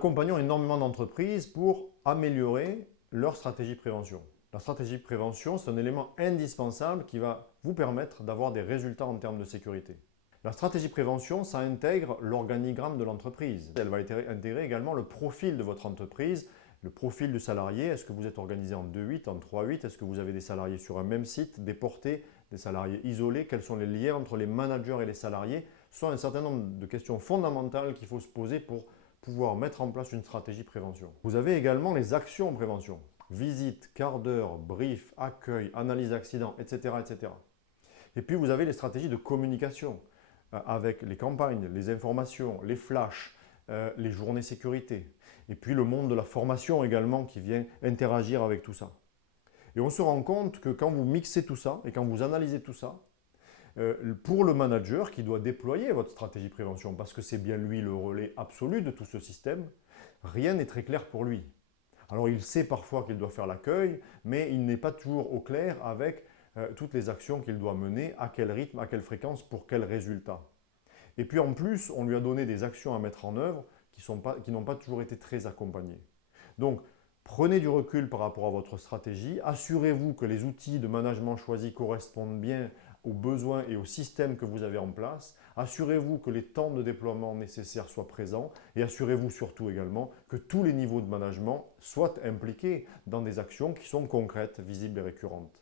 accompagnons énormément d'entreprises pour améliorer leur stratégie de prévention. La stratégie de prévention, c'est un élément indispensable qui va vous permettre d'avoir des résultats en termes de sécurité. La stratégie de prévention, ça intègre l'organigramme de l'entreprise. Elle va intégrer également le profil de votre entreprise, le profil du salarié. Est-ce que vous êtes organisé en 2-8, en 3-8? Est-ce que vous avez des salariés sur un même site, déportés, des salariés isolés? Quels sont les liens entre les managers et les salariés? Ce sont un certain nombre de questions fondamentales qu'il faut se poser pour pouvoir mettre en place une stratégie de prévention. Vous avez également les actions en prévention. Visite, quart d'heure, brief, accueil, analyse d'accident, etc., etc. Et puis vous avez les stratégies de communication avec les campagnes, les informations, les flashs, les journées sécurité. Et puis le monde de la formation également qui vient interagir avec tout ça. Et on se rend compte que quand vous mixez tout ça et quand vous analysez tout ça, pour le manager qui doit déployer votre stratégie de prévention, parce que c'est bien lui le relais absolu de tout ce système, rien n'est très clair pour lui. Alors il sait parfois qu'il doit faire l'accueil, mais il n'est pas toujours au clair avec toutes les actions qu'il doit mener, à quel rythme, à quelle fréquence, pour quel résultat. Et puis en plus, on lui a donné des actions à mettre en œuvre qui n'ont pas toujours été très accompagnées. Donc, prenez du recul par rapport à votre stratégie, assurez-vous que les outils de management choisis correspondent bien aux besoins et au système que vous avez en place, assurez-vous que les temps de déploiement nécessaires soient présents et assurez-vous surtout également que tous les niveaux de management soient impliqués dans des actions qui sont concrètes, visibles et récurrentes.